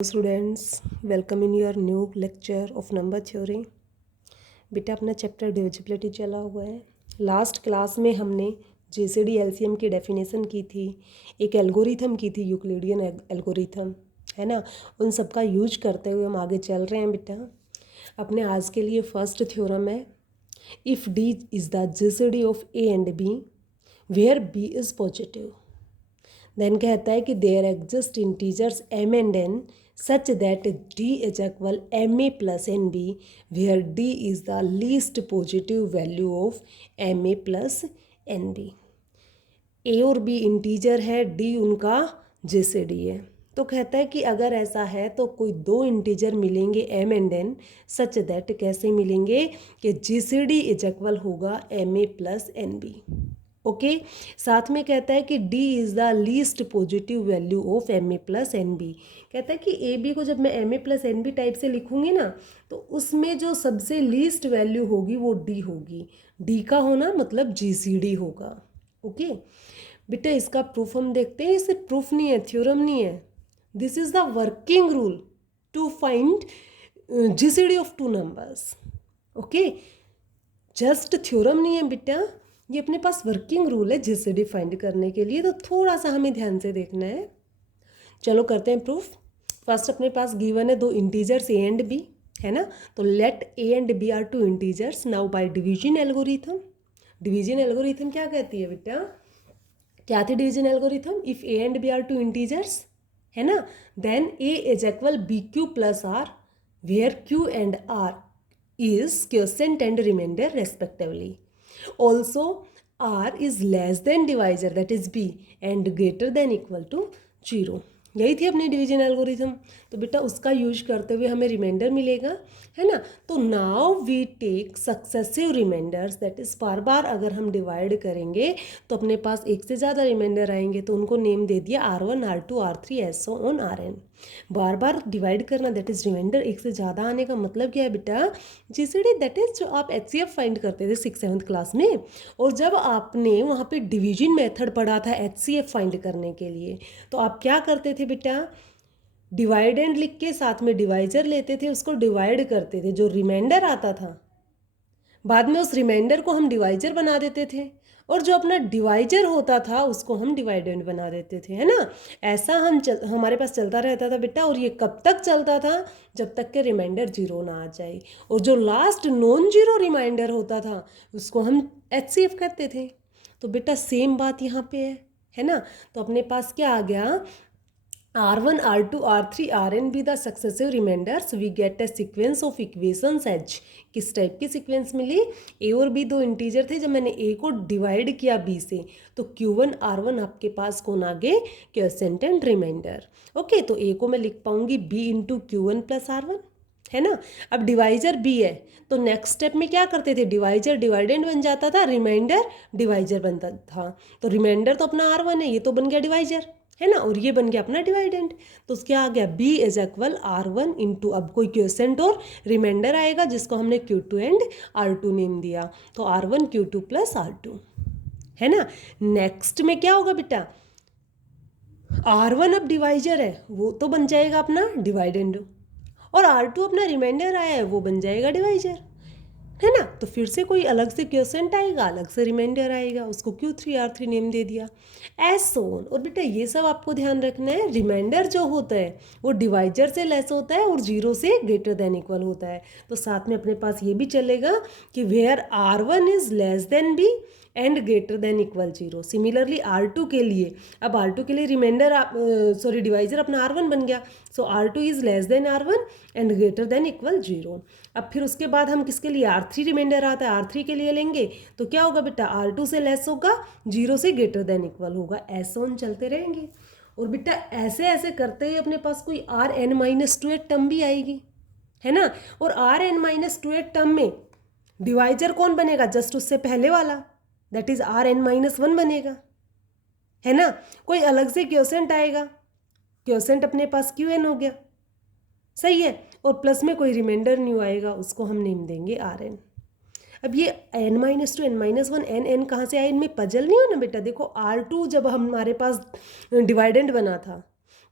Students, welcome in your new lecture of number theory. बेटा अपना chapter divisibility चला हुआ है। लास्ट क्लास में हमने जीसीडी एलसीएम की डेफिनेशन की थी, एक एल्गोरिथम की थी, यूक्लिडियन एल्गोरिथम, है ना। उन सब का यूज करते हुए हम आगे चल रहे हैं। बेटा अपने आज के लिए फर्स्ट थ्योरम है, if D is the GCD of A and B where B is positive, then कहता है कि there exist integers m and n such that d is equal ma plus nb where d is the least positive value of ma plus nb। a और b integer है, d उनका GCD है। तो कहता है कि अगर ऐसा है तो कोई दो इंटीजर मिलेंगे m and n such that कैसे मिलेंगे कि जीसीडी इज इक्वल होगा ma प्लस nb। ओके साथ में कहता है कि d is the least positive value of M A plus N B. कहता है कि ए बी को जब मैं M A plus N B type से लिखूंगी ना, तो उसमें जो सबसे लीस्ट वैल्यू होगी वो d होगी। d का होना मतलब जी सी डी होगा। ओके बेटा इसका प्रूफ हम देखते हैं। इसे प्रूफ नहीं है, थ्योरम नहीं है, this is the working rule to find G C D of two numbers. Okay just theorem नहीं है बेटा, ये अपने पास वर्किंग रूल है जीसीडी फाइंड करने के लिए। तो थोड़ा सा हमें ध्यान से देखना है। चलो करते हैं प्रूफ। फर्स्ट अपने पास गिवन है दो इंटीजर्स ए एंड बी, है ना। तो let A and B are two integers. Now by division algorithm, division algorithm क्या कहती है बेटा, क्या थी division algorithm, if A and B are two integers, है ना, then A is equal B Q plus R where Q and R is quotient and remainder respectively. Also r is less than divisor that is b and greater than equal to 0। यही थी अपनी division algorithm. तो बेटा उसका use करते हुए हमें reminder मिलेगा, है ना। तो now we take successive remainders, that is बार बार अगर हम डिवाइड करेंगे तो अपने पास एक से ज़्यादा रिमाइंडर आएंगे। तो उनको नेम दे दिया R1 R2 R3 एसो on Rn। Bar bar divide करना दैट इज रिमाइंडर एक से ज़्यादा आने का मतलब क्या है बेटा, जीसीडी दैट इज जो आप एचसीएफ फाइंड करते थे 6th-7th क्लास में। और जब आपने वहाँ पे डिवीजन मेथड पढ़ा था एचसीएफ फाइंड करने के लिए, तो आप क्या करते थे बेटा, डिवाइडेंड लिख के साथ में डिवाइजर लेते थे, उसको डिवाइड करते थे, जो रिमाइंडर आता था बाद में उस रिमाइंडर को हम डिवाइजर बना देते थे, और जो अपना डिवाइजर होता था उसको हम डिवाइडेंड बना देते थे, है ना। ऐसा हमारे पास चलता रहता था बेटा। और ये कब तक चलता था, जब तक के रिमाइंडर जीरो ना आ जाए। और जो लास्ट नॉन जीरो रिमाइंडर होता था उसको हम एचसीएफ कहते थे। तो बेटा सेम बात यहाँ पे है ना। तो अपने पास क्या आ गया, R1 R2 R3 Rn be the successive remainders, we get a sequence of equations H। किस टाइप की सीक्वेंस मिली, a और b दो इंटीजर थे, जब मैंने a को डिवाइड किया b से तो Q1 R1 आपके पास कौन आ गए, क्वोशिएंट एंड रिमाइंडर। ओके तो a को मैं लिख पाऊंगी b into Q1 plus R1, है ना। अब डिवाइजर b है तो नेक्स्ट स्टेप में क्या करते थे, डिवाइजर डिवाइडेंड बन जाता था, रिमाइंडर डिवाइजर बनता था। तो रिमाइंडर तो अपना R1 है, ये तो बन गया डिवाइजर, है ना, और ये बन गया अपना डिवाइडेंड। तो उसके आ गया b is equal R1 into, अब कोई क्वोशिएंट और रिमाइंडर आएगा जिसको हमने Q2 एंड R2 नेम दिया, तो R1 Q2 प्लस R2, है ना। नेक्स्ट में क्या होगा बेटा, R1 अब डिवाइजर है वो तो बन जाएगा अपना डिवाइडेंड, और R2 अपना रिमाइंडर आया है वो बन जाएगा डिवाइजर, है ना। तो फिर से कोई अलग से क्वोशिएंट आएगा, अलग से रिमाइंडर आएगा, उसको Q3 R3 नेम दे दिया, एसो ऑन। और बेटा ये सब आपको ध्यान रखना है, रिमाइंडर जो होता है वो डिवाइजर से लेस होता है और जीरो से ग्रेटर देन इक्वल होता है। तो साथ में अपने पास ये भी चलेगा कि where R1 is less than B and greater than equal 0। Similarly R2 के लिए, अब R2 के लिए रिमाइंडर सॉरी डिवाइजर अपना R1 बन गया, सो R2 is less then R1 and greater than equal 0। अब फिर उसके बाद हम किसके लिए, R3 रिमाइंडर आता है, R3 के लिए लेंगे तो क्या होगा बेटा, R2 से लेस होगा, 0 से ग्रेटर देन इक्वल होगा, ऐसे ऑन चलते रहेंगे। और बेटा ऐसे ऐसे करते हुए अपने पास कोई Rn-2 टर्म भी आएगी, है ना। और Rn-2 टर्म में डिवाइजर कौन बनेगा, जस्ट उससे पहले वाला, दैट इज Rn-1 बनेगा, है ना। कोई अलग से क्वोशिएंट आएगा, क्वोशिएंट अपने पास Qn हो गया, सही है, और प्लस में कोई रिमाइंडर न्यू आएगा, उसको हम नेम देंगे Rn। अब ये n-2 n-1 n कहाँ से आए, इनमें पजल नहीं हो ना बेटा। देखो R2 जब हमारे पास डिवाइडेंड बना था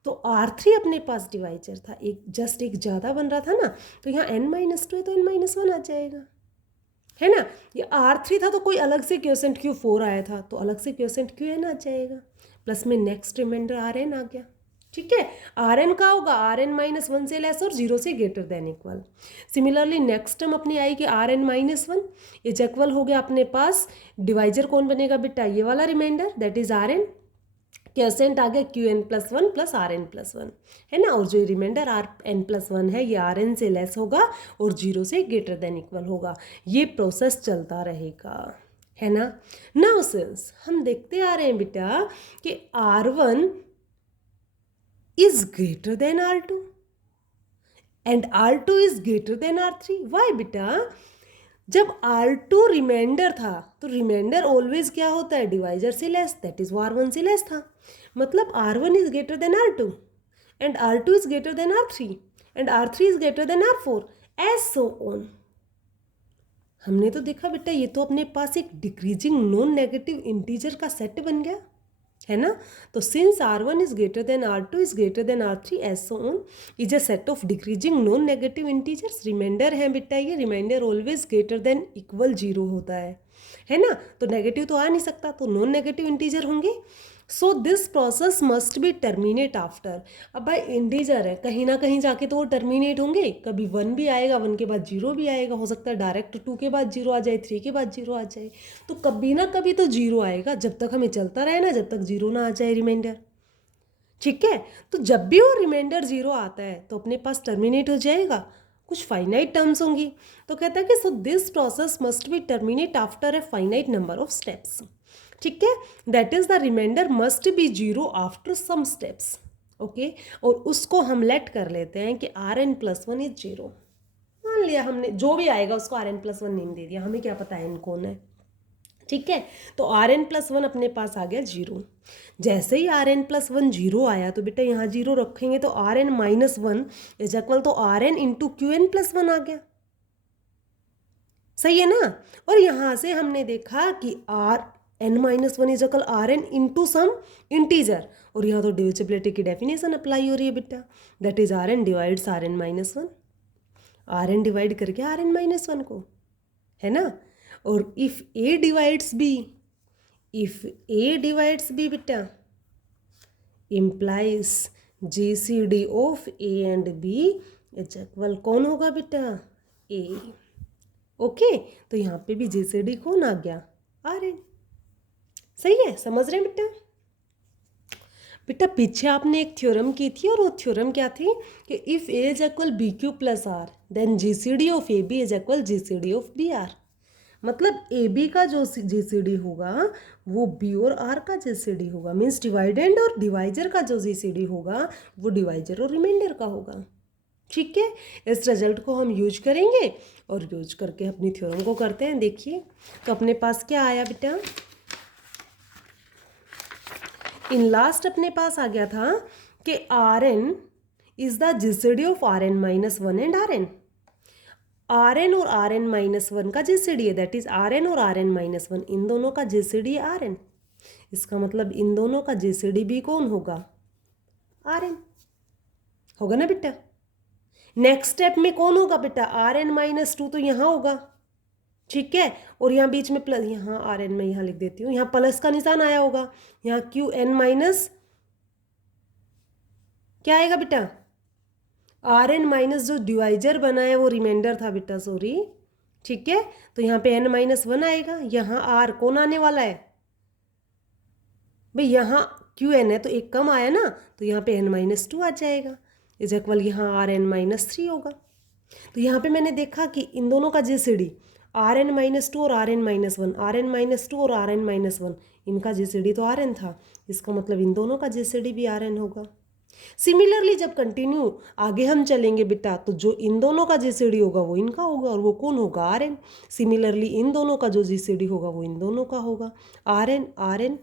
तो R3 अपने पास डिवाइजर था, एक जस्ट एक ज़्यादा बन रहा था ना, तो यहाँ n-2 है तो n-1 आ जाएगा, है ना। ये R3 था तो कोई अलग से क्वोशेंट Q4 आया था तो अलग से क्वोशेंट Qn आ जाएगा, प्लस में नेक्स्ट रिमाइंडर Rn आ गया। ठीक है, Rn का होगा Rn-1 से लेस और 0 से greater than equal. Similarly next term अपनी आएगी Rn-1 इज इक्वल हो गया अपने पास, डिवाइजर कौन बनेगा बेटा, ये वाला remainder that is Rn, quotient आ गया Qn+1 प्लस Rn+1, है ना। और जो रिमाइंडर Rn+1 है ये Rn से लेस होगा और 0 से ग्रेटर देन इक्वल होगा। ये प्रोसेस चलता रहेगा, है ना। नाउ सिंस हम देखते आ रहे हैं बेटा कि R1 is greater than R2 and R2 is greater than R3. Why बेटा, जब R2 रिमाइंडर था तो रिमाइंडर ऑलवेज क्या होता है, डिवाइजर से लेस, दैट इज R1 से लेस था, मतलब R1 is greater than R2 and R2 is greater than R3 and R3 is greater than R4 as so on. हमने तो देखा बेटा ये तो अपने पास एक डिक्रीजिंग नॉन नेगेटिव इंटीजर का सेट बन गया, है ना। तो since R1 is greater than R2 is greater than R3 as so on is a set of decreasing non negative integers. Remainder है बेटा, ये remainder always greater than equal 0 होता है ना। तो नेगेटिव तो आ नहीं सकता, तो नॉन नेगेटिव इंटीजर होंगे। सो this process must be terminate after. अब भाई इंटीजर है, कहीं ना कहीं जाके तो वो टर्मिनेट होंगे, कभी 1 भी आएगा, 1 के बाद 0 भी आएगा, हो सकता है डायरेक्ट 2 के बाद 0 आ जाए, 3 के बाद 0 आ जाए, तो कभी ना कभी तो 0 आएगा, जब तक हमें चलता रहे ना, जब तक 0 ना आ जाए रिमाइंडर। ठीक है, तो जब भी वो रिमाइंडर 0 आता है तो अपने पास टर्मिनेट हो जाएगा, कुछ फाइनाइट टर्म्स होंगी। तो कहता है कि so this process must be terminate after a finite number of steps. ठीक है, that is the remainder must be 0 after some steps. Okay, और उसको हम लेट कर लेते हैं कि Rn+1 इज 0। मान लिया हमने, जो भी आएगा उसको Rn+1 नेम दे दिया, हमें क्या पता है n कौन है। ठीक है, तो Rn+1 अपने पास आ गया 0। जैसे ही Rn+1 0 आया तो बेटा यहाँ 0 रखेंगे तो Rn-1 इज इक्वल तो Rn इंटू Qn+1 आ गया, सही है ना। और यहाँ से हमने देखा कि Rn-1 is equal Rn into some integer, और यहाँ तो डिविजिबिलिटी की डेफिनेशन अप्लाई हो रही है बेटा, that is Rn divides Rn-1, Rn divide करके Rn-1 को, है ना। और if A divides B, if A divides B बेटा implies GCD of A and B is equal कौन होगा बेटा, A। ओके, तो यहाँ पे भी GCD कौन आ गया, Rn। सही है, समझ रहे हैं बेटा। बेटा पीछे आपने एक थ्योरम की थी और वो थ्योरम क्या थी कि if A is equal BQ plus R then GCD of AB is equal GCD of BR। मतलब AB का जो GCD होगा वो B और R का GCD होगा, मीन्स डिवाइडेंड और डिवाइजर का जो GCD होगा वो डिवाइजर और रिमाइंडर का होगा। ठीक है, इस रिजल्ट को हम यूज करेंगे और यूज करके अपनी थ्योरम को करते हैं। देखिए तो अपने पास क्या आया बेटा, इन लास्ट अपने पास आ गया था कि Rn is the GCD of Rn-1 and Rn। Rn और Rn-1 का GCD है, दैट इज Rn और Rn-1 इन दोनों का GCD है Rn। इसका मतलब इन दोनों का GCD भी कौन होगा, Rn होगा ना बेटा। नेक्स्ट स्टेप में कौन होगा बेटा, Rn-2 तो यहाँ होगा, ठीक है, और यहाँ बीच में प्लस, यहाँ Rn में यहाँ लिख देती हूँ, यहाँ प्लस का निशान आया होगा, यहाँ Qn- क्या आएगा बेटा, Rn- जो डिवाइजर बना है वो रिमाइंडर था बेटा, सॉरी। ठीक है, तो यहाँ पे n-1 आएगा, यहाँ R कौन आने वाला है भाई, यहाँ Qn है तो एक कम आया ना, तो यहाँ पे n-2 आ जाएगा, इज इक्वल यहाँ Rn-3 होगा। तो यहाँ पे मैंने देखा कि इन दोनों का GCD Rn-2 और Rn-1, Rn-2 और Rn-1, इनका GCD तो Rn था, इसका मतलब इन दोनों का GCD भी Rn होगा। सिमिलरली जब कंटिन्यू आगे हम चलेंगे बेटा तो जो इन दोनों का GCD होगा वो इनका होगा, और वो कौन होगा, Rn। सिमिलरली इन दोनों का जो GCD होगा वो इन दोनों का होगा, Rn,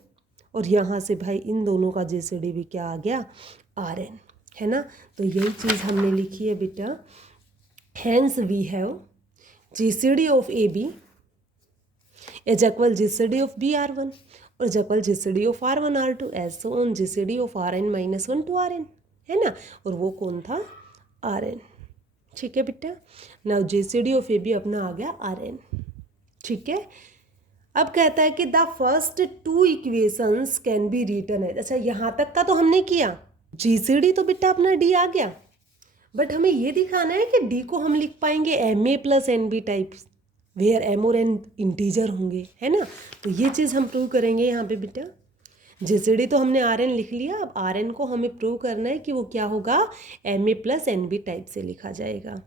और यहाँ से भाई इन दोनों का GCD भी क्या आ गया, Rn, है ना। तो यही चीज़ हमने लिखी है बेटा, hence we have GCD of AB is equal GCD of BR1 और is equal GCD of R1 R2 as so on GCD of Rn-1 to Rn। है ना, और वो कौन था, आर एन। ठीक है बेटा, now GCD of A B अपना आ गया आर एन। ठीक है, अब कहता है कि the first two equations can be written as, अच्छा यहाँ तक का तो हमने किया, जीसीडी तो बेटा अपना डी आ गया, बट हमें ये दिखाना है कि डी को हम लिख पाएंगे M A plus N B types, where M और एन इंटीजर होंगे, है ना। तो ये चीज़ हम प्रूव करेंगे यहाँ पे बेटा। जीसीडी तो हमने आर एन लिख लिया, अब आर एन को हमें प्रूव करना है कि वो क्या होगा, M A plus N B type से लिखा जाएगा।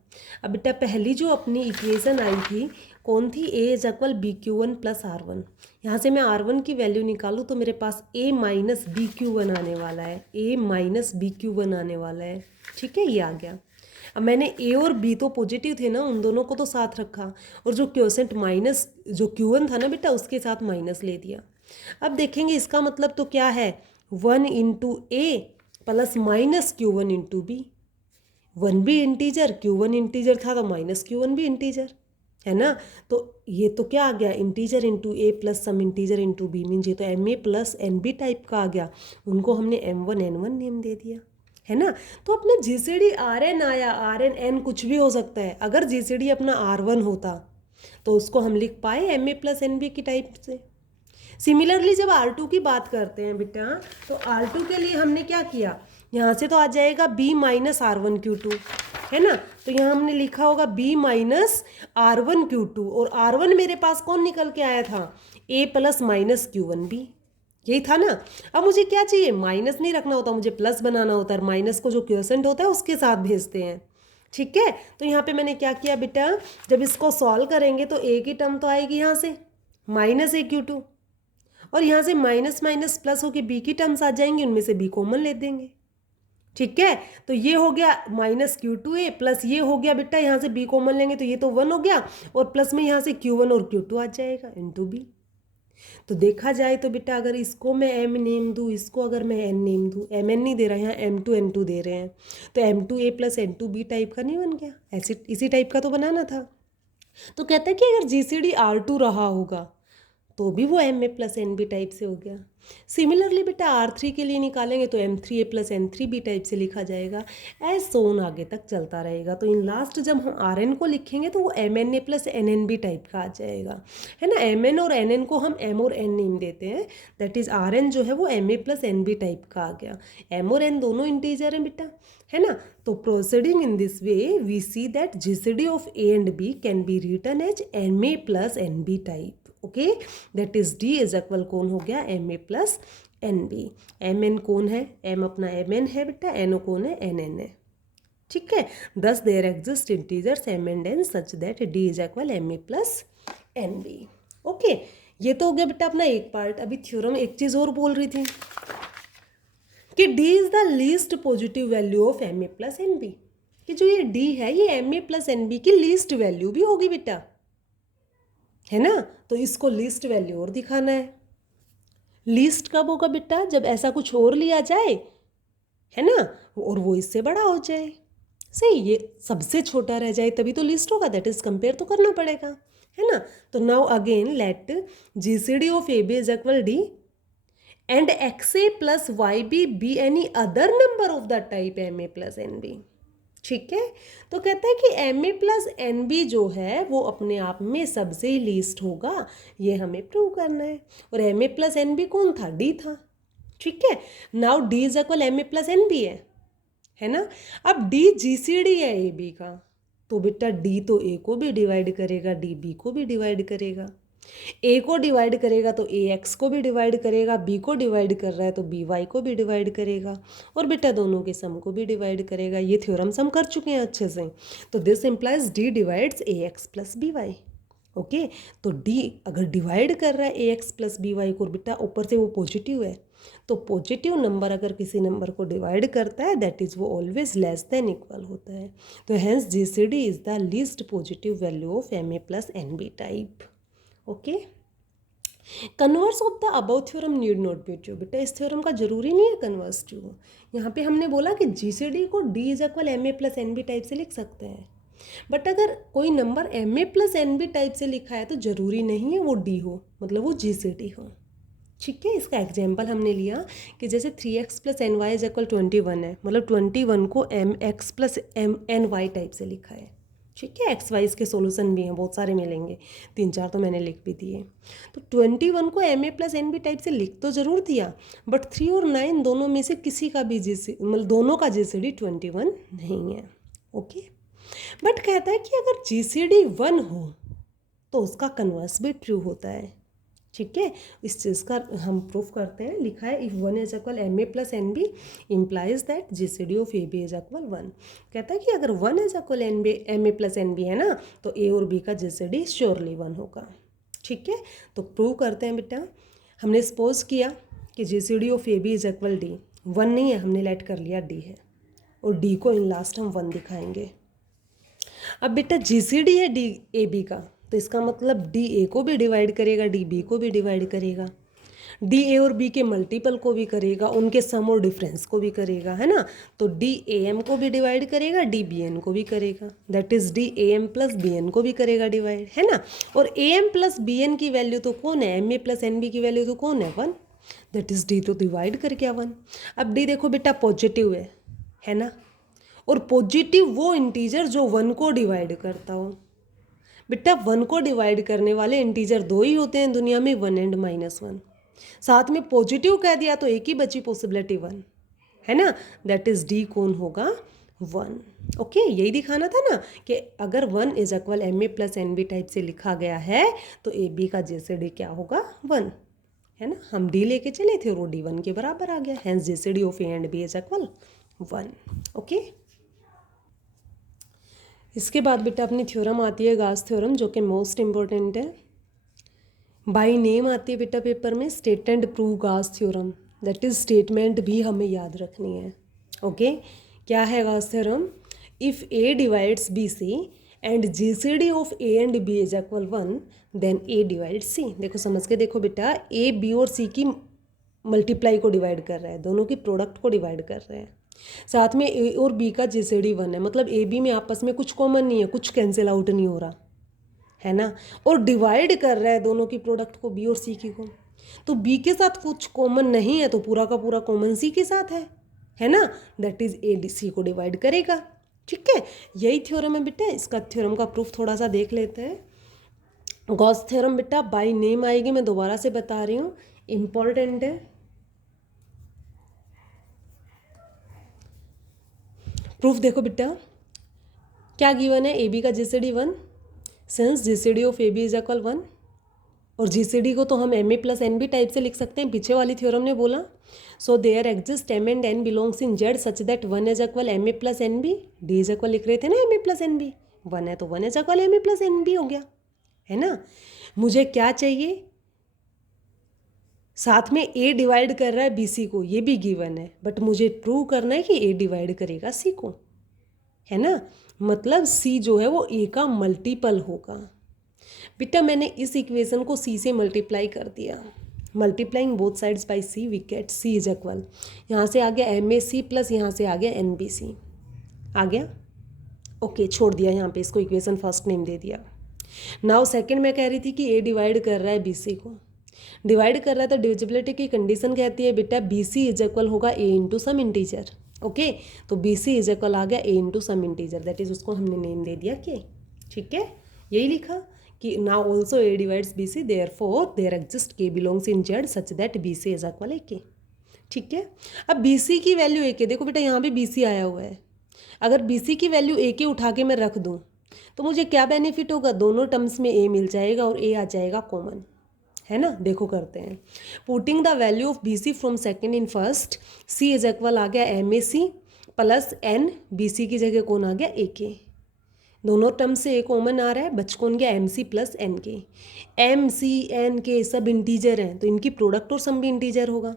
अब बेटा पहली जो अपनी इक्वेशन आई थी कौन थी, A is equal B Q one plus R one. यहाँ से मैं आर वन की वैल्यू निकालूँ तो मेरे पास ए माइनस बी क्यू वन आने वाला है, ए माइनस बी क्यू वन आने वाला है। ठीक है, ये आ गया। अब मैंने ए और बी तो पॉजिटिव थे ना, उन दोनों को तो साथ रखा, और जो क्वोशेंट माइनस जो क्यू वन था ना बेटा उसके साथ माइनस ले दिया। अब देखेंगे इसका मतलब तो क्या है, 1 into A plus minus Q one into B. One भी इंटीजर, क्यू वन इंटीजर था तो माइनस क्यू वन भी इंटीजर, है ना। तो ये तो क्या आ गया, integer into A plus some integer into B, mean ये तो M A plus N B type का आ गया, उनको हमने M one N one name दे दिया, है ना। तो अपना जीसीडी आर एन आया, आर एन एन कुछ भी हो सकता है। अगर जीसीडी अपना आर वन होता तो उसको हम लिख पाए M A plus N B की टाइप से। सिमिलरली जब R2 की बात करते हैं बेटा, तो R2 के लिए हमने क्या किया, यहाँ से तो आ जाएगा B minus R one Q two, है ना। तो यहाँ हमने लिखा होगा B minus R one Q two, और आर वन मेरे पास कौन निकल के आया था, A plus minus Q one B, यही था ना। अब मुझे क्या चाहिए, माइनस नहीं रखना होता, मुझे प्लस बनाना होता है, माइनस को जो क्वोशेंट होता है उसके साथ भेजते हैं। ठीक है, तो यहाँ पे मैंने क्या किया बेटा, जब इसको सॉल्व करेंगे तो ए की टर्म तो आएगी यहाँ से माइनस ए क्यू टू, और यहाँ से माइनस माइनस प्लस होके बी की टर्म्स आ जाएंगी, उनमें से बी कॉमन ले देंगे। ठीक है, तो ये हो गया minus Q two A, plus ये हो गया बेटा यहाँ से बी कॉमन लेंगे तो ये तो 1 हो गया, और प्लस में यहाँ से क्यू वन और क्यू टू आ जाएगा इनटू बी। तो देखा जाए तो बेटा अगर इसको मैं एम नेम दूँ, इसको अगर मैं एन नेम दूँ, एम एन नहीं दे रहा है, यहाँ एम टू एन टू दे रहे हैं, तो M two A plus N two B type का नहीं बन गया, ऐसे इसी टाइप का तो बनाना था। तो कहता है कि अगर जीसीडी आर टू रहा होगा तो भी वो M A plus N B type से हो गया। सिमिलरली बेटा आर थ्री के लिए निकालेंगे तो M three A plus N three B type से लिखा जाएगा, एज सोन आगे तक चलता रहेगा। तो इन लास्ट जब हम आर एन को लिखेंगे तो वो M N A plus N N B type का आ जाएगा, है ना। एम एन और एन एन को हम एम और एन नेम देते हैं, दैट इज़ आर एन जो है वो M A plus N B type का आ गया। एम और एन दोनों इंटीजर हैं बेटा, है ना। तो proceeding in this way we see that GCD of A and B can be written as M A plus N B type. Okay, that is D is equal कौन हो गया, M A plus N B. M N कौन है, M अपना M N है बेटा, N कौन है, एन एन है। ठीक है, thus there exist integers M and N such that D is equal M A plus N B. Okay, ये तो हो गया बेटा अपना एक पार्ट। अभी थ्योरम एक चीज़ और बोल रही थी कि D is the least positive value of M A plus N B, कि जो ये डी है ये M A plus N B की लीस्ट वैल्यू भी होगी बेटा, है ना। तो इसको लीस्ट वैल्यू और दिखाना है। लीस्ट कब होगा बेटा, जब ऐसा कुछ और लिया जाए, है ना, और वो इससे बड़ा हो जाए। सही, ये सबसे छोटा रह जाए तभी तो लीस्ट होगा, दैट इज कंपेयर तो करना पड़ेगा, है ना। तो now again let GCD of A B is equal D and X A plus Y B be any other number of the type M A plus N B. ठीक है, तो कहता है कि M A plus N B जो है वो अपने आप में सबसे ही लीस्ट होगा, ये हमें प्रूव करना है। और M A plus N B कौन था, डी था। ठीक है, now D is equal M A plus N B है ना। अब डी जी सी डी है ए बी का, तो बेटा डी तो ए को भी डिवाइड करेगा, डी बी को भी डिवाइड करेगा। ए को डिवाइड करेगा तो ए एक्स को भी डिवाइड करेगा, बी को डिवाइड कर रहा है तो बी वाई को भी डिवाइड करेगा, और बेटा दोनों के सम को भी डिवाइड करेगा। ये थ्योरम हम कर चुके हैं अच्छे से। तो this implies D divides A X plus B Y. Okay, तो डी अगर डिवाइड कर रहा है A X plus B Y को, बेटा ऊपर से वो पॉजिटिव है, तो पॉजिटिव नंबर अगर किसी नंबर को डिवाइड करता है दैट इज़ वो ऑलवेज लेस देन इक्वल होता है। तो hence G C D is the least positive value of M A plus N B type. Okay, converse of the above theorem need not be true. बेटा इस theorem का जरूरी नहीं है converse true. यहाँ पे हमने बोला कि जीसीडी को D is equal M A plus N B type से लिख सकते हैं, बट अगर कोई number M A plus N B type से लिखा है तो जरूरी नहीं है वो डी हो, मतलब वो जीसीडी हो। ठीक है, इसका एग्जाम्पल हमने लिया कि जैसे 3x + ny इज इक्वल 21 है, मतलब 21 को mx + ny टाइप से लिखा है। ठीक है, एक्स वाई इसके सोल्यूशन भी हैं, बहुत सारे मिलेंगे, 3-4 तो मैंने लिख भी दिए। तो 21 को ma + nb टाइप से लिख तो ज़रूर दिया, बट 3 और 9 दोनों में से किसी का भी मतलब दोनों का GCD 21 नहीं है। ओके, बट कहता है कि अगर GCD 1 हो तो उसका कन्वर्स भी ट्रू होता है। ठीक है, इस चीज़ का हम प्रूफ करते हैं। लिखा है if 1 is equal ma + nb implies that GCD of ab is equal 1। कहता है कि अगर 1 इज इक्वल ma + nb है ना, तो a और b का GCD श्योरली 1 होगा। ठीक है, तो प्रूव करते हैं बेटा। हमने सपोज किया कि GCD of ab is equal d, 1 नहीं है, हमने लेट कर लिया d है, और d को इन लास्ट हम 1 दिखाएंगे। अब बेटा GCD है डी ए बी का, तो इसका मतलब डी ए को भी डिवाइड करेगा, डी बी को भी डिवाइड करेगा, डी ए और बी के मल्टीपल को भी करेगा, उनके सम और डिफरेंस को भी करेगा, है ना। तो डी ए एम को भी डिवाइड करेगा, डी बी एन को भी करेगा, that is D A M plus B N को भी करेगा डिवाइड, है ना। और A M plus B N की वैल्यू तो कौन है, M A plus N B की वैल्यू तो कौन है, 1, दैट इज डी तो डिवाइड कर गया 1। अब डी देखो बेटा पॉजिटिव है ना, और पॉजिटिव वो इंटीजर जो 1 को डिवाइड करता हो। बेटा 1 को डिवाइड करने वाले इंटीजर 2 ही होते हैं दुनिया में, 1 एंड -1। साथ में पॉजिटिव कह दिया तो एक ही बची पॉसिबिलिटी 1, है ना, दैट इज डी कौन होगा, 1। ओके, यही दिखाना था ना कि अगर 1 is equal ma + nb type से लिखा गया है तो ए बी का GCD क्या होगा, 1, है ना। हम डी लेके चले थे और वो D1 के बराबर आ गया, hence GCD of A and B is equal 1। Okay, इसके बाद बेटा अपनी थ्योरम आती है गाउस थ्योरम, जो कि मोस्ट इम्पोर्टेंट है। बाय नेम आती है बेटा पेपर में, state and prove Gauss theorem, that is statement भी हमें याद रखनी है। ओके, क्या है Gauss theorem, if A divides B C and GCD of A and B is equal 1 then A divide C. देखो समझ के देखो बेटा, ए बी और सी की मल्टीप्लाई को डिवाइड कर रहा है, दोनों की प्रोडक्ट को डिवाइड कर रहे हैं। साथ में ए और बी का GCD 1 है, मतलब ए बी में आपस में कुछ कॉमन नहीं है, कुछ कैंसिल आउट नहीं हो रहा, है ना। और डिवाइड कर रहा है दोनों की प्रोडक्ट को, बी और सी की को, तो बी के साथ कुछ कॉमन नहीं है तो पूरा का पूरा कॉमन सी के साथ है ना, that is A D C को डिवाइड करेगा। ठीक है, यही थ्योरम है बेटा। इसका थ्योरम का प्रूफ थोड़ा सा देख लेते हैं। गॉस थ्योरम बेटा बाय नेम आएगी, मैं दोबारा से बता रही हूँ, इम्पॉर्टेंट है। प्रूफ देखो बेटा, क्या गिवन है, ए बी का GCD 1, since GCD of A B is equal 1, और GCD को तो हम ma + nb टाइप से लिख सकते हैं, पीछे वाली थ्योरम ने बोला। So there exist m and n belongs in Z such that 1 is equal ma + nb, d is equal लिख रहे थे ना ma + nb, 1 है तो 1 इज इक्वल ma + nb हो गया, है ना। मुझे क्या चाहिए, साथ में a डिवाइड कर रहा है BC को, ये भी गिवन है, बट मुझे प्रूव करना है कि a डिवाइड करेगा C को, है ना, मतलब C जो है वो A का मल्टीपल होगा। बेटा मैंने इस इक्वेशन को C से मल्टीप्लाई कर दिया, multiplying both sides by C we get C is equal, यहाँ से आ गया MAC प्लस यहाँ से आ गया NBC, आ गया। ओके, छोड़ दिया यहाँ पे, इसको इक्वेशन फर्स्ट नेम दे दिया। नाउ सेकंड मैं कह रही थी कि A डिवाइड कर रहा है BC को, डिवाइड कर रहा है तो डिविजिबिलिटी की कंडीशन कहती है बेटा BC इज इक्वल होगा A into some integer. Okay, तो BC इज इक्वल आ गया A into some integer, that is उसको हमने नेम दे दिया K। ठीक है, यही लिखा कि now also A divides BC, therefore there exist K belongs in Z such that BC is equal है K। ठीक है, अब BC की वैल्यू A के, देखो बेटा यहाँ भी BC आया हुआ है, अगर BC की वैल्यू A के उठा के मैं रख दूँ तो मुझे क्या बेनिफिट होगा, दोनों टर्म्स में A मिल जाएगा और A आ जाएगा कॉमन, है ना। देखो करते हैं, putting the value of BC from second in first, C is equal आ गया MAC प्लस N, BC की जगह कौन आ गया AK, दोनों टर्म से A कॉमन आ रहा है, बच कौन गया MC plus NK। MC NK सब इंटीजर हैं तो इनकी प्रोडक्ट और सम भी इंटीजर होगा,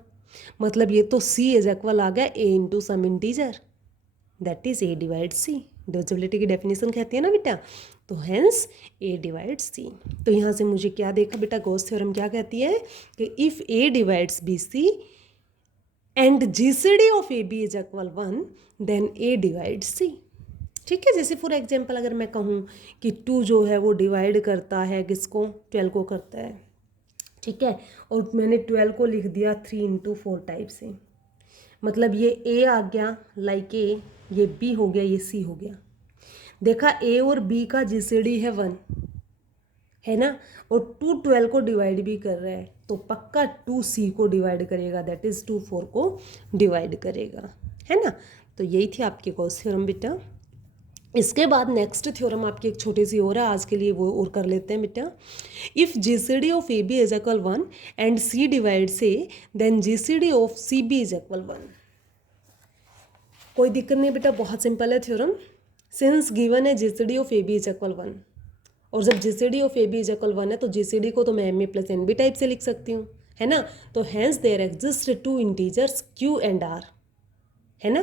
मतलब ये तो C इज इक्वल आ गया A into some integer, that is A divide C। Divisibility की डेफिनेशन कहती है ना बेटा, तो हेंस A डिवाइड C। तो यहाँ से मुझे क्या देखा बेटा, गॉस थ्योरम क्या कहती है कि if A divides BC and GCD of AB is equal 1 then A divide C। ठीक है, जैसे फॉर एग्जांपल अगर मैं कहूँ कि 2 जो है वो डिवाइड करता है किसको, 12 को करता है, ठीक है। और मैंने 12 को लिख दिया 3 × 4 टाइप से, मतलब ये ए आ गया लाइक ए, ये बी हो गया, ये सी हो गया। देखा ए और बी का जीसीडी है 1, है ना, और 2 12 को डिवाइड भी कर रहा है, तो पक्का 2 सी को डिवाइड करेगा, दैट इज़ 2 4 को डिवाइड करेगा, है ना। तो यही थी आपकी गॉस थ्योरम बेटा। इसके बाद नेक्स्ट थ्योरम आपकी एक छोटी सी और है, आज के लिए वो और कर लेते हैं बेटा। If GCD of A B is equal 1 and C divide से, then GCD of C B is equal 1। कोई दिक्कत नहीं बेटा, बहुत सिंपल है थ्योरम। सिंस गिवन है GCD of A B is equal 1, और जब GCD of A B is equal 1 है तो जीसीडी को तो मैं M A plus N B type से लिख सकती हूँ, है ना। तो hence there exist 2 integers Q and R, है ना।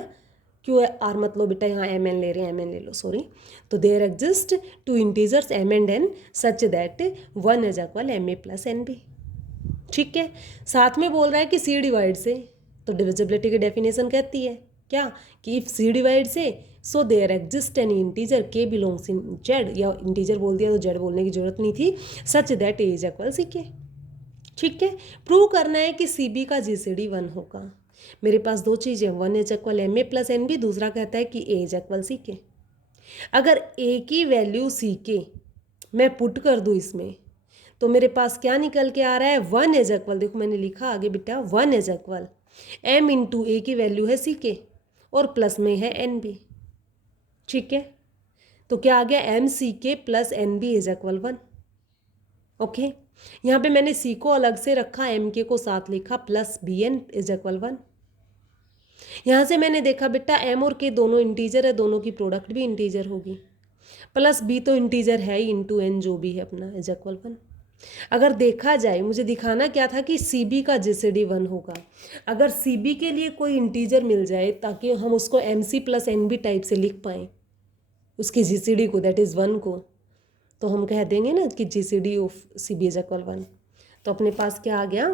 क्यू आर मतलब बेटा यहाँ एम एन ले रहे हैं, एम एन ले लो, सॉरी। तो there exist 2 integers M and N such that 1 is equal M A plus N B. ठीक है। साथ में बोल रहा है कि सी डिवाइड से, तो डिविजिबिलिटी की डेफिनेशन कहती है क्या, कि इफ सी डिवाइड से so there exist an integer K belongs in Z, या इंटीजर बोल दिया तो जेड बोलने की जरूरत नहीं थी, such that A is equal C K. ठीक है। प्रूव करना है कि सी बी का जीसीडी 1 होगा। मेरे पास दो चीज़ें, 1 is equal M A plus N B, दूसरा कहता है कि ए इज इक्वल सी के। अगर ए की वैल्यू सी के मैं पुट कर दूँ इसमें, तो मेरे पास क्या निकल के आ रहा है, 1 इज इक्वल, देखो मैंने लिखा आगे बेटा, 1 इज इक्वल एम इंटू ए की वैल्यू है सी के और प्लस में है एन बी। ठीक है। तो क्या आ गया, M C K plus N B is equal 1। Okay. यहाँ पे मैंने सी को अलग से रखा, एम के को साथ लिखा, plus B N is equal 1। यहाँ से मैंने देखा बेटा एम और के दोनों इंटीजर है, दोनों की प्रोडक्ट भी इंटीजर होगी, प्लस बी तो इंटीजर है ही, इंटू एन जो भी है अपना इज इक्वल 1। अगर देखा जाए, मुझे दिखाना क्या था कि सी बी का जीसीडी 1 होगा। अगर सी बी के लिए कोई इंटीजर मिल जाए ताकि हम उसको M C plus N B type से लिख पाएँ उसकी जीसीडी को, दैट इज़ 1 को, तो हम कह देंगे ना कि GCD of C B is equal 1। तो अपने पास क्या आ गया,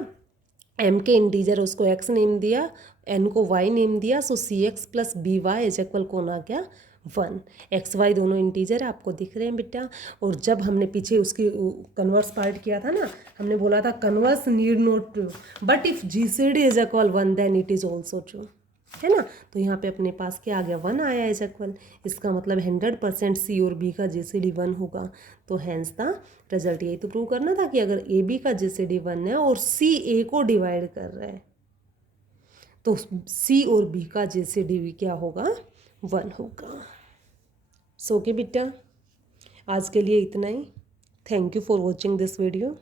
एम के इंटीजर उसको एक्स नेम दिया, एन को वाई नेम दिया, so C X plus B Y is equal कौन आ गया, 1। एक्स वाई दोनों इंटीजर आपको दिख रहे हैं बेटा। और जब हमने पीछे उसकी कन्वर्स पार्ट किया था ना, हमने बोला था converse need not true, but if GCD is equal 1 then it is also true, है ना। तो यहाँ पे अपने पास क्या आ गया, 1 आया इज इक्वल, इसका मतलब 100% सी और बी का जीसीडी 1 होगा। तो हैंस द रिजल्ट, यही तो प्रूव करना था कि अगर ए बी का जीसीडी 1 है और सी ए को डिवाइड कर रहा है, तो सी और बी का जीसीडी भी क्या होगा, 1 होगा। सो के बेटा आज के लिए इतना ही। Thank you for watching this video.